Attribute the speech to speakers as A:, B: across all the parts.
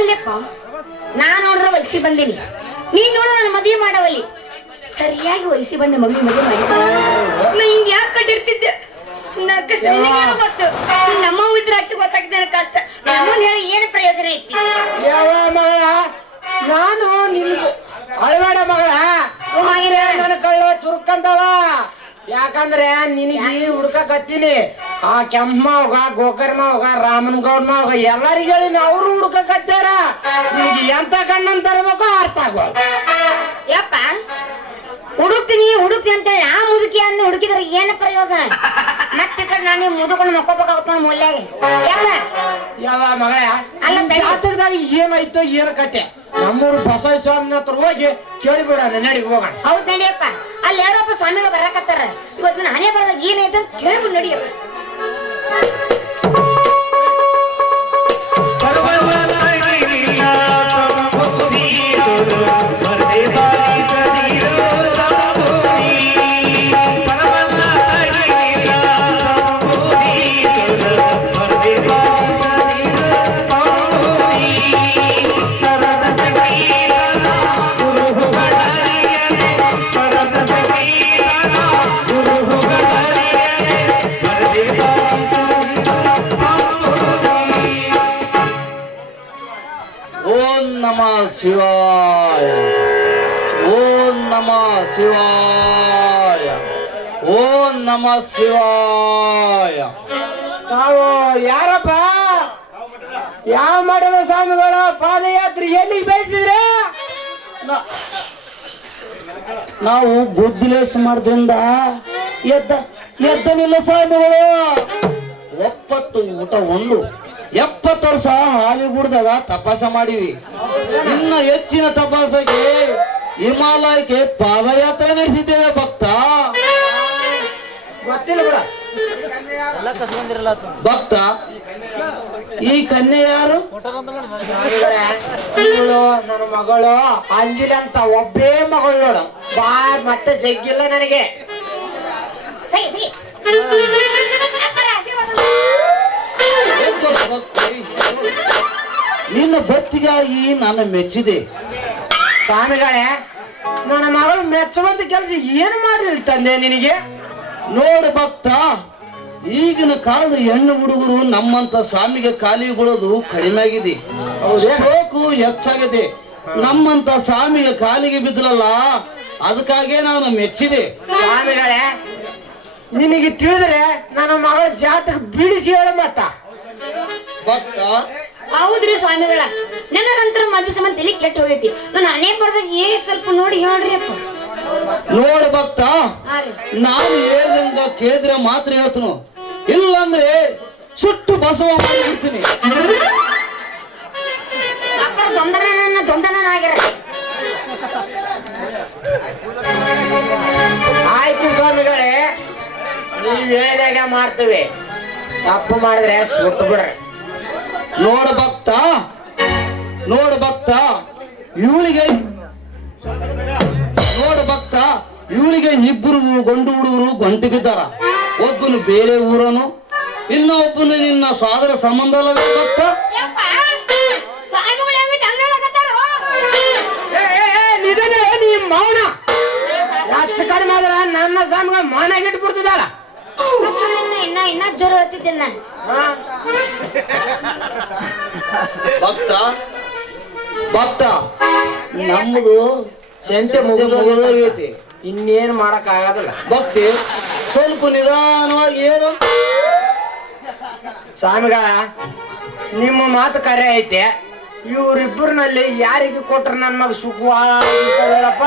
A: ಅಲ್ಲಪ್ಪ ನಾ ನೋಡ್ರ ವಯಸ್ಸಿ ಬಂದೀನಿ. ನೀನ್ ನೋಡ ನನ್ನ ಮದುವೆ ಮಾಡವಲ್ಲಿ. ಸರಿಯಾಗಿ ವಯಸ್ಸಿ ಬಂದ ಮಗು ಮದುವೆ ಮಾಡಿ ನಾ ಹಿಂಗ್ ಯಾಕೆ ಕಟ್ಟಿರ್ತಿದ್ದೆ? ನನ್ನ ಕಷ್ಟ ನಿನಗೇನು ಗೊತ್ತು? ನಮ್ಮ ಇದ್ರ ಅಕ್ಕಿ ಗೊತ್ತಾಗ್ತದೆ ನನ್ನ ಕಷ್ಟ. ನಮ್ಮನ್ ಹೇಳಿ ಏನು ಪ್ರಯೋಜನ ಐತಿ?
B: ಯಾವ ಮಗಳ ನಾನು ನಿನ್ಗೆ ಅಳಬೇಡ ಮಗಳ ಸುಮಾಗಿರ ನನ್ನ ಕಳ್ಳ ಚುರುಕಂತವ ಯಾಕಂದ್ರೆ ನಿನಗೆ ಹುಡ್ಕಕತ್ತೀನಿ. ಆ ಕೆಮ್ಮವ್ಗ ಗೋಕರ್ಮವ್ಗ ರಾಮನ್ ಗೌಡ್ಮವ್ಗ ಎಲ್ಲರಿಗೂ ಹೇಳಿನ ಅವರು ಹುಡ್ಕಕತ್ತಾರ? ನಿಮ್ಗೆ ಎಂತ ಕಣ್ಣನ್ ತರಬೇಕು ಅರ್ಥ ಆಗೋ
A: ಯಪ್ಪ ಹುಡುಕ್ತೀನಿ ಹುಡುಕ್ತೀನಿ ಅಂತ ಆ ಮುದುಕಿ ಅಂದ ಹುಡುಕಿದ್ರೆ ಏನ ಪ್ರಯೋಜನ? ಮತ್ತೆ ಕಡೆ ನಾನು ಮುದುಕೊಂಡು ಮಕ್ಕೋಬೇಕಾಗತ್ತ ಮೂಲ್ಯಾಗೆ ಯಾಕ?
B: ಯಾವ ಮಗಳ?
A: ಅಲ್ಲ.
B: ಜಾತಕದಾಗ ಏನಾಯ್ತು ಏನು ಕತೆ? ನಮ್ಮೂರು ಬಸವೇಶ್ವರನ ಹತ್ರ ಹೋಗಿ ಕೇಳಿಬಿಡೋಣ ನಡಿ ಹೋಗೋಣ.
A: ಹೌದ್ ನಡಿಯಪ್ಪ. ಅಲ್ಲಿ ಯಾರಪ್ಪ ಸ್ವಾಮಿಗಳು ಬರಕತ್ತಾರ. ಇವತ್ತು ನಾನೇ ಬರದಾಗ ಏನಾಯ್ತು ಅಂತ ಕೇಳ್ಬಿಟ್ಟು ನಡಿಯಪ್ಪ.
C: ಶಿವಾಯ. ಓಂ ನಮ ಶಿವಾಯ. ಓಂ ನಮ ಶಿವಾಯ.
B: ತಾವು ಯಾರಪ್ಪ? ಯಾವ ಮಾಡಿದ ಸ್ವಾಮಿಗಳ ಪಾದಯಾತ್ರೆ ಎಲ್ಲಿಗೆ ಬಯಸಿದ್ರೆ?
C: ನಾವು ಗುದ್ದಿಲೇಸ್ ಮಾಡ್ದಿಂದ ಎದ್ದ ಎದ್ದನಿಲ್ಲ ಸ್ವಾಮಿಗಳು. ಒಪ್ಪತ್ತು ಊಟ ಒಂದು ಎಪ್ಪತ್ತು ವರ್ಷ ಹಾಲಿಗುಡ್ದಾಗ ತಪಾಸ ಮಾಡಿವಿ. ಇನ್ನ ಹೆಚ್ಚಿನ ತಪಾಸಕ್ಕೆ ಹಿಮಾಲಯಕ್ಕೆ ಪಾದಯಾತ್ರೆ ನಡೆಸಿದ್ದೇವೆ ಭಕ್ತ.
B: ಗೊತ್ತಿಲ್ಲ ಬಿಡ.
C: ಭಕ್ತ ಈ ಕನ್ಯೆ ಯಾರು?
B: ಇವಳು ನನ್ನ ಮಗಳು ಅಂಜಲಿ ಅಂತ ಒಬ್ಬೇ ಮಗಳು ನೋಡು. ಬಾ ಮತ್ತೆ ಜಗ್ಗಿಲ್ಲ ನನಗೆ.
C: ನಿನ್ನ ಭಕ್ತಿಗಾಗಿ ನಾನು ಮೆಚ್ಚಿದೆ.
B: ಸ್ವಾಮಿಗಳೇ ನನ್ನ ಮಗಳು ಮೆಚ್ಚುವಂತ ಕೆಲಸ ಏನು ಮಾಡಿ ತಂದೆ ನಿನಗೆ?
C: ನೋಡು ಭಕ್ತ ಈಗಿನ ಕಾಲದ ಹೆಣ್ಣು ಹುಡುಗರು ನಮ್ಮಂತ ಸ್ವಾಮಿಗೆ ಖಾಲಿ ಬಿಡೋದು ಕಡಿಮೆ ಆಗಿದೆ. ಶೋಕು ಹೆಚ್ಚಾಗಿದೆ. ನಮ್ಮಂತ ಸ್ವಾಮಿಗೆ ಕಾಲಿಗೆ ಬಿದ್ದಲಲ್ಲ ಅದಕ್ಕಾಗೆ ನಾನು ಮೆಚ್ಚಿದೆ.
B: ಸ್ವಾಮಿಗಳೇ ನಿನಗೆ ತಿಳಿದ್ರೆ ನನ್ನ ಮಗಳ ಜಾತಕ ಬಿಡಿಸಿ ಹೇಳ ಮತ್ತ.
C: ಭಕ್ತ
A: ಹೌದ್ರಿ ಸ್ವಾಮಿಗಳ. ನಂತರ ಮದ್ವೆ ಸಂಬಂಧ ತಲೆ ಕೆಟ್ಟ ಹೋಗೈತಿ? ನಾನು ಅನೇಕ ಬರ್ದಾಗ ಏನ್ ಸ್ವಲ್ಪ ನೋಡಿ ಹೇಳ್ರಿ ಅಪ್ಪ.
C: ನೋಡು ಭಕ್ತ ನಾನು ಹೇಳ್ದಂಗ ಕೇಳಿದ್ರೆ ಮಾತ್ರ ಹೇಳ್ತನು. ಇಲ್ಲಂದ್ರೆ ಸುಟ್ಟು ಬಸವ ಮಾಡಿರ್ತೀನಿ
A: ಅಪ್ಪರ ದೊಂದನ ದೊಂದನಾಗಿರ
B: ಆಯ್ತು ಸ್ವಾಮಿಗಳೇ ನೀವ್ ಹೇಳಿದಾಗ ಮಾಡ್ತೀವಿ. ತಪ್ಪು ಮಾಡಿದ್ರೆ ಸುಟ್ಟು ಬಿಡ್ರಿ.
C: ನೋಡು ಭಕ್ತ ನೋಡ ಭಕ್ತ ಇವಳಿಗೆ ನೋಡ ಭಕ್ತ ಇವಳಿಗೆ ಇಬ್ಬರು ಗಂಡು ಹುಡುಗರು ಗಂಟು ಬಿದ್ದಾರ. ಒಬ್ಬನು ಬೇರೆ ಊರನು ಇಲ್ಲ ಒಬ್ಬನು ನಿನ್ನ ಸಾಧನ ಸಂಬಂಧ ಭಕ್ತ?
B: ನಿಧಾನ ನೀ ಮೌನ. ಆದ್ರ ನನ್ನ ಸ್ವಾಮಿಗಳ ಮೌನ ಬಿಡ್ತಿದ್ದಾಳ
A: ಇನ್ನ ಇನ್ನ ಇನ್ನ ಜೋರ್ ಹೇಳ್ತಿದ್ದೆ ನಾನು.
C: ಭಕ್ತ? ಭಕ್ತ ನಮ್ದು
B: ಸೆಂಟೆ
C: ಮುಗಿದು ಮುಗಿದೋಗೈತಿ
B: ಇನ್ನೇನ್ ಮಾಡಕ್ ಆಗೋದಿಲ್ಲ
C: ಭಕ್ತಿ ಸ್ವಲ್ಪ ನಿಧಾನವಾಗಿ ಏನು
B: ಸ್ವಾಮಿಗಳ ನಿಮ್ಮ ಮಾತು ಕರೆ ಐತೆ. ಇವರಿಬ್ಬರನಲ್ಲಿ ಯಾರಿಗೆ ಕೊಟ್ರ ನನ್ನ ಮಗ ಸುಖವಾಳಪ್ಪ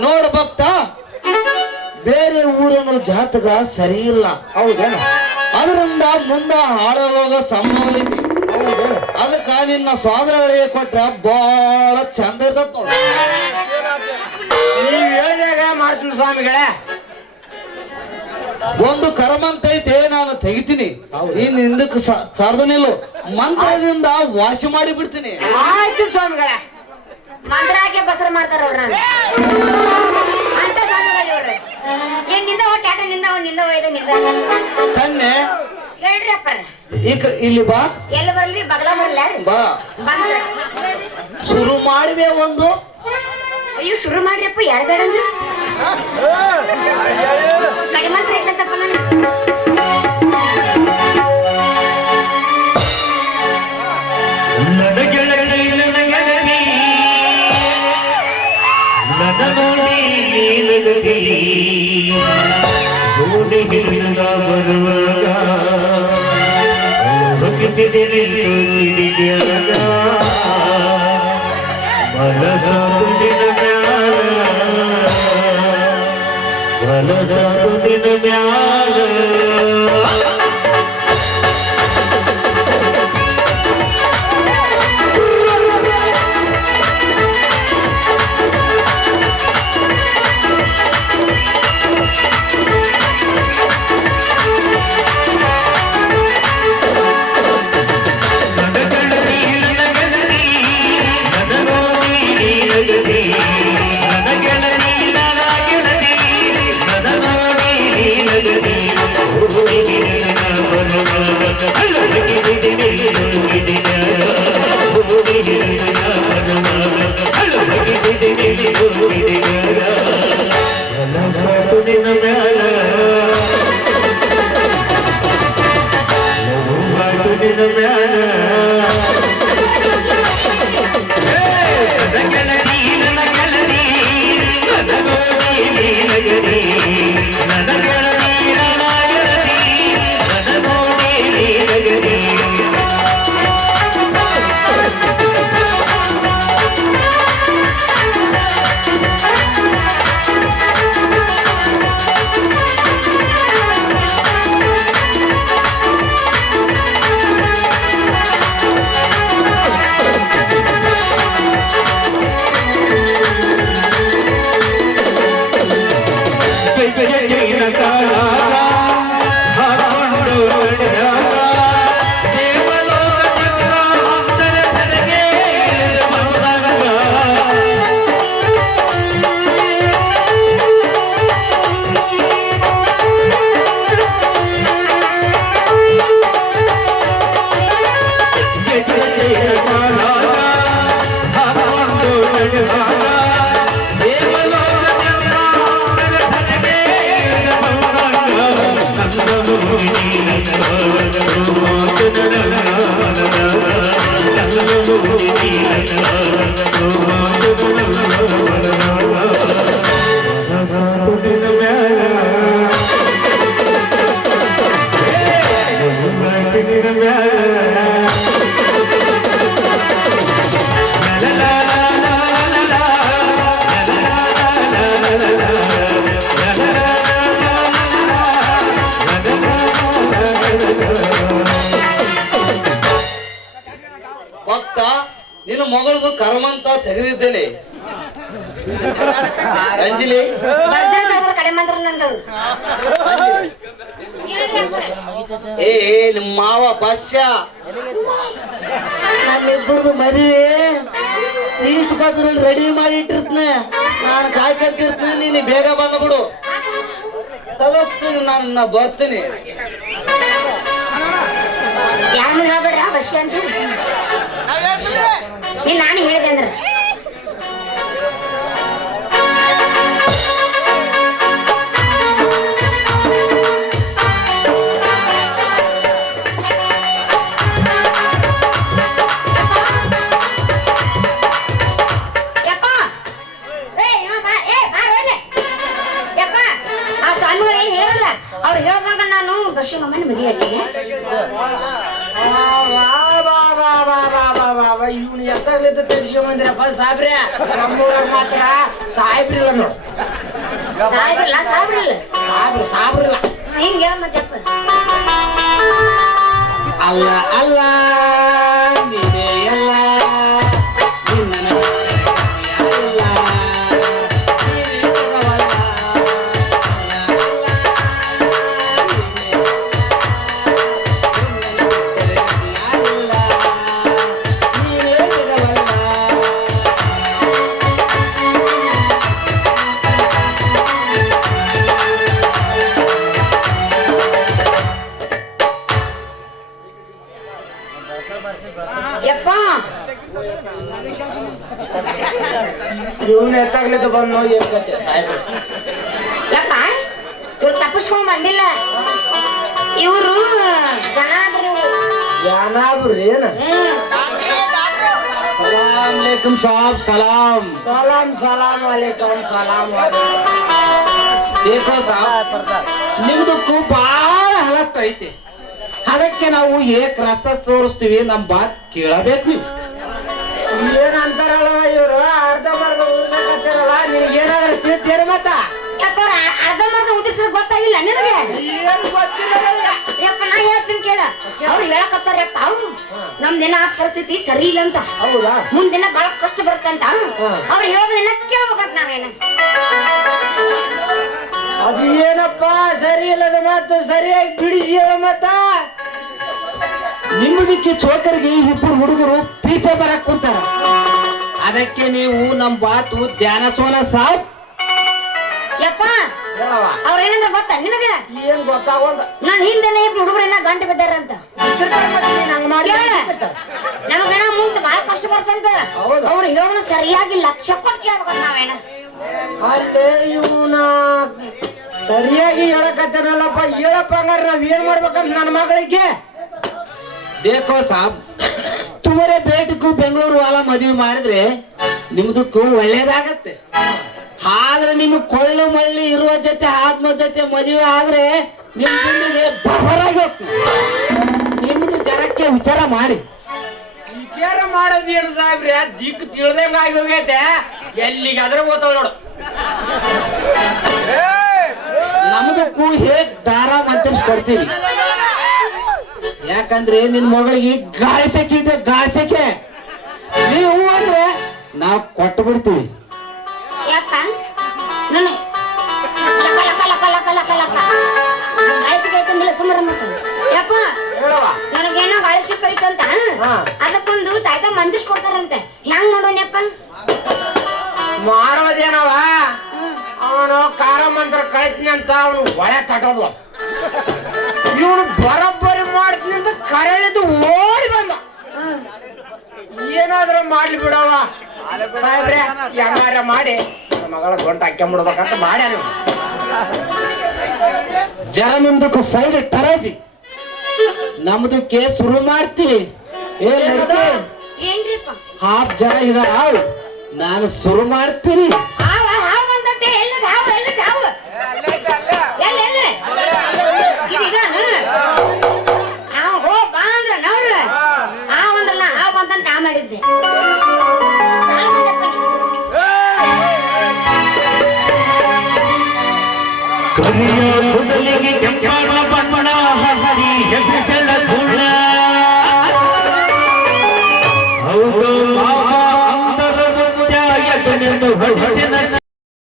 C: ನೋಡು ಭಕ್ತ. ಬೇರೆ ಊರನ್ನು ಜಾತಕ ಸರಿ ಇಲ್ಲ.
B: ಹೌದೇನ?
C: ಅದರಿಂದ ಮುಂದ ಹಾಳಾಗೋಗ ಸಂಭವ ಐತಿ. ಅದಕ್ಕ ನಿನ್ನ ಸೋದರಗಳಿಗೆ ಕೊಟ್ಟ ಬಹಳ ಚಂದ ಇರ್ತದ ನೋಡು.
B: ನೀವ್ ಹೇಳಿದಾಗ ಮಾಡ್ತೀನಿ ಸ್ವಾಮಿಗಳೇ.
C: ಒಂದು ಕರ್ಮಂತ ಐತೆ ನಾನು ತೆಗಿತೀನಿ. ನೀನ್ ಹಿಂದಕ್ಕೆ ಸರ್ದನಿಲ್ಲ ಮಂತ್ರದಿಂದ ವಾಸಿ ಮಾಡಿ ಬಿಡ್ತೀನಿ.
B: ಆಯ್ತು ಸ್ವಾಮಿಗಳೇ.
A: ಮಂತ್ರಾಗೆ ಬಸರ ಮಾಡ್ತಾರ ಒಯ್ದ ನಿಂದ
C: ಕನ್ನೆ
A: ಹೇಳ್ರಿ ಅಪ್ಪರ
C: ಈಗ ಇಲ್ಲಿ ಬಾ.
A: ಎಲ್ಲಿ ಬರ್ಲಿ? ಬಗಲ ಬರ್ಲ?
C: ಬಾ. ಶುರು ಮಾಡಿವೆ ಒಂದು.
A: ಅಯ್ಯೋ ಶುರು ಮಾಡ್ರಪ್ಪ ಯಾರು ಬೇಡ ಅಂದ್ರೆ? ಕಡಿಮೆ ಮಾತ್ರ ತಪ್ಪ ನಾನು.
D: ಗೋಡೆಗಿಳಿದ ಬರುವಾಗ ಹೋಗಿದ್ದಿದೆ ನಿಲ್ಲಿದ್ಯಾಗ ಮನಸಾದು ನಿನ ಮ್ಯಾಲ ಮನಸಾದು ನಿನ ಮ್ಯಾಲ
C: ಭಕ್ತ ನಿನ್ನ ಮಗಳದು ಕರ್ಮಂತ ತೆಗೆದಿದ್ದೇನೆ. ಅಂಜಲಿ. ಏ ನಿಮ್ಮ ಮಾವ ನಮ್ಮಿಬ್ಬರದು ಮದುವೆ. ಸೀಟ್ ರೆಡಿ ಮಾಡಿ ಇಟ್ಟಿರ್ತನೆ. ನಾನು ಕಾಯ್ಕಂತಿರ್ತನೆ ನೀನು ಬೇಗ ಬಂದ್ಬಿಡು ತಲಸ್ತೀನಿ ನಾನು ಬರ್ತೀನಿ.
A: ಯಾರು ಹೇಳ್ಬೇಡ್ರ ಬಸ್ಸಿ ಅಂತ? ನೀನ್ ನಾನು
B: ಇವನು ಎತ್ತಾಗ್ಲಿದ್ದ ತೆಗಿಸ್ಕೊಂಬಂದಿರಪ್ಪ ಸಾಬ್ರೆ ನಮ್ಮೂರಾಗ ಮಾತ್ರ ಸಾಯ್ಬ್ರಿಲ್ಲ ನೋಡು.
A: ಸಾಯ್ಬ್ರಲ್ಲ ಸಾಯ್ಬ್ರಲ್ಲ
B: ಸಾಬ್ರು ಸಾಬ್ರಿಲ್ಲ.
A: ಹಿಂಗ ಮತ್ತೆ
B: ಅಲ್ಲ ಅಲ್ಲ. ತಗ್ಲಿದ್ದು ಬಂದು ಏನ್ ಕತೆ ಸಾಹೇಬ್ರೆ
A: ಯಪ್ಪ ಇವ್ರು ತಪ್ಪಿಸ್ಕೊಂಡ್ ಬಂದಿಲ್ಲ ಇವರು
B: ಏನ
E: ಸಲಾಂ ಅಲೈಕುಂ ಸಾಬ್ ಸಲಾಂ
B: ಸಲಾಂ ಸಲಾಂ ಅಲೈಕಂ ಸಲಾಂ
E: ಏಕೋ ಸಾಬ್ ನಿಮ್ದಕ್ಕೂ ಬಹಳ ಹಲತ್ ಐತಿ. ಅದಕ್ಕೆ ನಾವು ಏಕ್ ರಸ ತೋರಿಸ್ತೀವಿ ನಮ್ಮ ಬಾತ್ ಕೇಳಬೇಕು ನೀವು.
B: ಏನ್ ಅಂತಾರಲ್ಲ ಇವ್ರು? ಅರ್ಧ ಉಳ್ಸಕತ್ತಿರಲ್ಲ ಏನಾದ್ರೂ ತಿಳ್ತೀರ ಮತ್ತ?
A: ಯಪ್ಪ ಅರ್ಧ ಮರ್ಧ ಉದಿಸಿದ ಗೊತ್ತಾಗಿಲ್ಲ ನಿನಗೆ?
B: ಏನ್ ಗೊತ್ತಿಲ್ಲ ನನಗೆ.
A: ಯಪ್ಪ ನಾ ಹೇಳ್ತೀನಿ ಕೇಳ. ಅವ್ರು ಹೇಳಕತ್ತಾರಪ್ಪ ಅವ್ರು ನಮ್ ದಿನ ಪರಿಸ್ಥಿತಿ ಸರಿ ಇಲ್ಲ ಅಂತ.
B: ಹೌದಾ?
A: ಮುಂದಿನ ಬಹಳ ಕಷ್ಟ ಬರ್ತಂತ
B: ಹಾ.
A: ಅವ್ರು ಹೇಳೋದನ್ನ ಕೇಳ್ಬೇಕಂತ ನಾವೇನ?
B: ಅದು ಏನಪ್ಪ? ಸರಿ ಇಲ್ಲದ ಮಾತು ಸರಿಯಾಗಿ ಬಿಡಿಸಿ ಹೇಳ ಮತ್ತ?
E: ನಿಮ್ಮದಕ್ಕೆ ಚೋಕರಿಗೆ ಇಬ್ಬರು ಹುಡುಗರು ಪೀಚೆ ಬರಕ್ ಕುಂತಾರ. ಅದಕ್ಕೆ ನೀವು ನಮ್ ಬಾತು ಧ್ಯಾನ ಸೋನ ಸಾಬ್.
A: ಯಪ್ಪ
B: ಹೇಳವ
A: ಅವ್ರ ಏನಂದ್ರ ಗೊತ್ತಾ ನಿನಗೆ?
B: ಏನ್ ಗೊತ್ತಾಗೋದ
A: ನಾನ್ ಹಿಂದೆನೆ ಇಬ್ರು ಹುಡುಗರನ್ನ ಗಂಟು ಬಿದ್ದಾರಂತ.
B: ಹಂಗ ಮಾಡಿ
A: ಕೇಳ. ನಮಗೇನ ಮುಂದೆ ಬಹಳ ಕಷ್ಟ ಬರ್ತಂತ
B: ಹೌದು.
A: ಅವ್ರು ಹೇಳೋದು ಸರಿಯಾಗಿ ಲಕ್ಷ ಕೊಟ್ಟು ಕೇಳ್ಬೇಕಂತ ನಾವೇನ?
B: ಅಲ್ಲೇ ಇವನ ಸರಿಯಾಗಿ ಹೇಳಕತ್ತಾನಲ್ಲಪ್ಪ ಹೇಳಪ್ಪ ಹಂಗಾರ ನಾವ್ ಏನ್ ಮಾಡ್ಬೇಕಂತ ನನ್ನ ಮಗಳಿಗೆ?
E: ದೇಖೋ ಸಾಬ್. ತುಮರೆ ಬೇಟಕ್ಕೂ ಬೆಂಗಳೂರು ವಾಲ ಮದುವೆ ಮಾಡಿದ್ರೆ ನಿಮ್ದಕ್ಕೂ ಒಳ್ಳೇದಾಗತ್ತೆ. ಆದ್ರೆ ನಿಮ್ ಕೊಳ್ಳು ಮಳ್ಳಿ ಇರುವ ಜೊತೆ ಆತ್ಮ ಜೊತೆ ಮದುವೆ ಆದ್ರೆ ನಿಮ್ ಬಹರಾಗಿ ನಿಮ್ದು ಜನಕ್ಕೆ ವಿಚಾರ ಮಾಡಿ.
B: ವಿಚಾರ ಮಾಡೋದೇನು ಸಾಹೇಬ್ರಿ ದಿಕ್ ತಿಳ್ದಂಗ ಆಗಿ ಹೋಗೈತೆ. ಎಲ್ಲಿಗಾದ್ರೆ ಓದ್ತಾವ ನೋಡು.
E: ನಮ್ದಕ್ಕೂ ಹೇಗ್ ದಾರ ಮಂತ್ರಿಸ್ಕೊಡ್ತೀವಿ ಯಾಕಂದ್ರೆ ನಿನ್ ಮಗಳಿಗೆ ಗಾಳಿ ಸೆಕೆ ಇದೆ ಗಾಳಿ ಸೆಕೆ ನೀವು ಅಂದ್ರೆ ನಾವ್ ಕೊಟ್ಟು ಬಿಡ್ತೀವಿ
A: ಯಾಕ ನಾನು ಲಕ ಲಕ ಲಕ ಲಕ ಲಕ ಲಕ ಗಾಳಿಸಿಕೆ ಐತಂದಿಲ್ಲ ಸುಮಾರು ಮತ್ತೆ ಯಪ್ಪ
B: ಹೇಳವ
A: ನನಗೇನೋ ಗಾಳಿಸಿಕೆ ಐತಂತ. ಅದಕ್ಕೊಂದು ತಾಯ್ತ ಮಂದಿಸ್ ಕೊಡ್ತಾರಂತೆ. ಹೆಂಗ್ ಮಾಡೋಣಪ್ಪ
B: ಮಾರೋದೇನವ ಅವನು ಕಾರ ಮಂತ್ರ ಕಳಿತೀನಿ ಅಂತ ಅವನು ಒಳೆ ತಟೋದು ಇವನು ಬರೋಬ್ಬರಿ ಮಾಡ್ತೀನಿ ಕರೆಯಲಿದ್ದು ಓಡಿ ಬಂದ. ಏನಾದ್ರೂ ಮಾಡ್ಲಿ ಬಿಡವ ಸಾಹೇಬ್ರೆ ಹೆಂಗಾರ ಮಾಡಿ ನನ್ನ ಮಗಳ ಗಂಟ ಹಾಕ್ಕೊಂಬಿಡ್ಬೇಕಂತ ಮಾಡ್ಯಾನ
E: ಜರ ನಿಮ್ದಕ್ಕೂ ಸೈಡ್ ಟರಾಜಿ ನಮ್ದಕ್ಕೆ ಶುರು ಮಾಡ್ತೀವಿ. ಏ ಹಾಫ್ ಜನ ಇದಾರ. ನಾನು ಶುರು ಮಾಡ್ತೀನಿ.